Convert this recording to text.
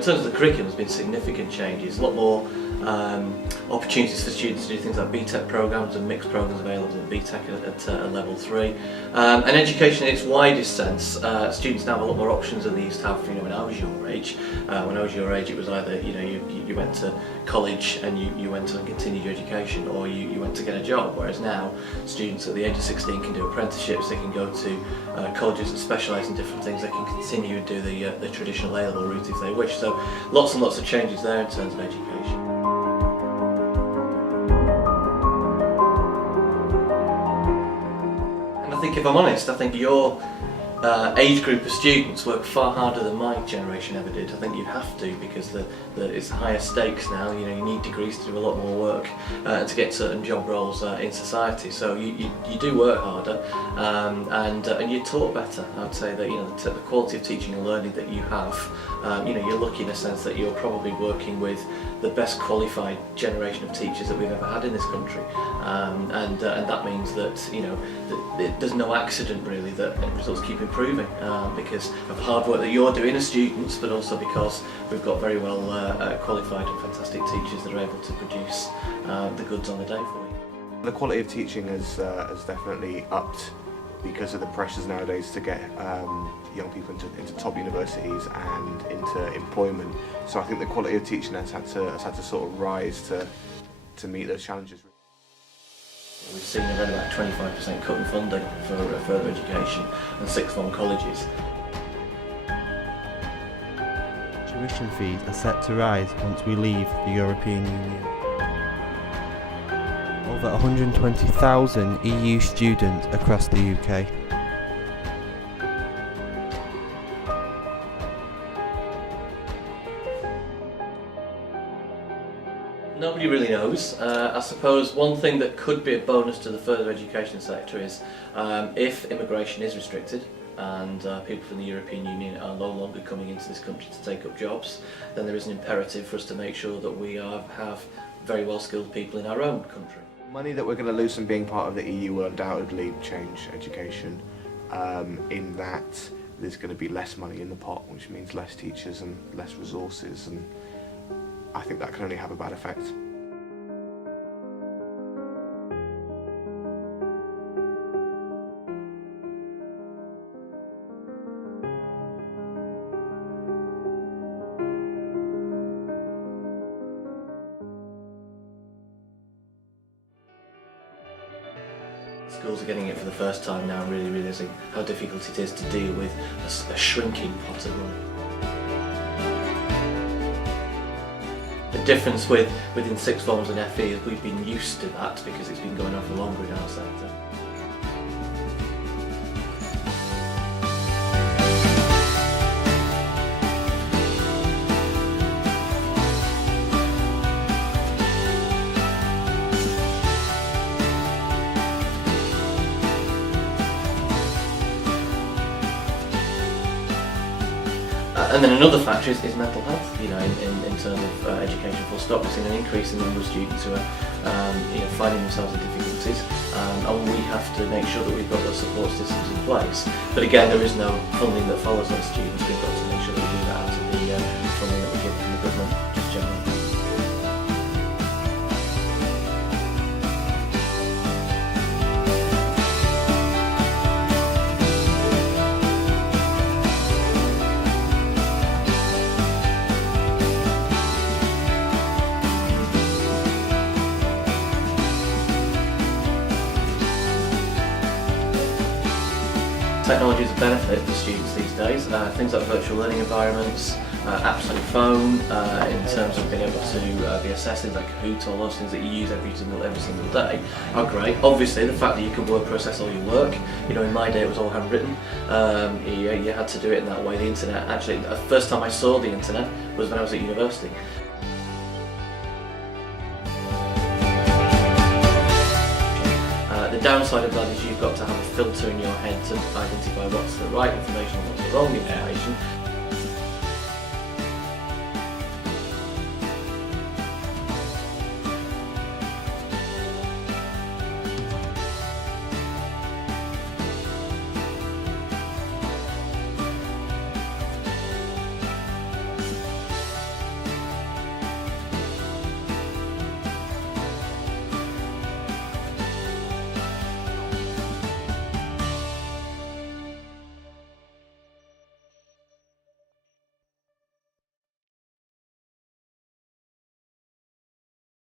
in terms of the curriculum, there's been significant changes, a lot more opportunities for students to do things like BTEC programmes and mixed programmes available at BTEC at level 3. And education in its widest sense, students now have a lot more options than they used to have. When I was your age. When I was your age, it was either you went to college and you went and continued your education, or you went to get a job. Whereas now, students at the age of 16 can do apprenticeships, they can go to colleges that specialise in different things, they can continue and do the traditional A-level route if they wish. So lots and lots of changes there in terms of education. I think, if I'm honest, I think your age group of students work far harder than my generation ever did. I think you have to, because it's higher stakes now. You need degrees to do a lot more work to get certain job roles in society. So you do work harder, and you're taught better. I would say that the quality of teaching and learning that you have, you're lucky in a sense that you're probably working with the best qualified generation of teachers that we've ever had in this country, and that means that there's no accident really that results keep improving because of the hard work that you're doing as students, but also because we've got very well qualified and fantastic teachers that are able to produce the goods on the day for you. The quality of teaching has definitely upped because of the pressures nowadays to get young people into top universities and into employment. So I think the quality of teaching has had to sort of rise to meet those challenges. We've seen around about 25% cut in funding for further education and sixth form colleges. Tuition fees are set to rise once we leave the European Union. Over 120,000 EU students across the UK. Nobody really knows. I suppose one thing that could be a bonus to the further education sector is if immigration is restricted and people from the European Union are no longer coming into this country to take up jobs, then there is an imperative for us to make sure that we have very well skilled people in our own country. Money that we're going to lose from being part of the EU will undoubtedly change education, in that there's going to be less money in the pot, which means less teachers and less resources, and I think that can only have a bad effect. Schools are getting it for the first time now, really realising how difficult it is to deal with a shrinking pot of money. The difference within sixth forms and FE is we've been used to that because it's been going on for longer in our sector. And then another factor is mental health. In terms of education, full stop, we've seen an increase in the number of students who are finding themselves in difficulties, and we have to make sure that we've got those support systems in place. But again, there is no funding that follows those students. We've got to make sure that we do that out of the funding that we get from the government, just generally. Technology is a benefit for students these days. Things like virtual learning environments, apps on your phone, in terms of being able to be assessed, things like Kahoot, all those things that you use every single day are great. Obviously, the fact that you can word process all your work. In my day it was all handwritten. You had to do it in that way. The internet, actually, the first time I saw the internet was when I was at university. The downside of that is you've got to have a filter in your head to identify what's the right information and what's the wrong information.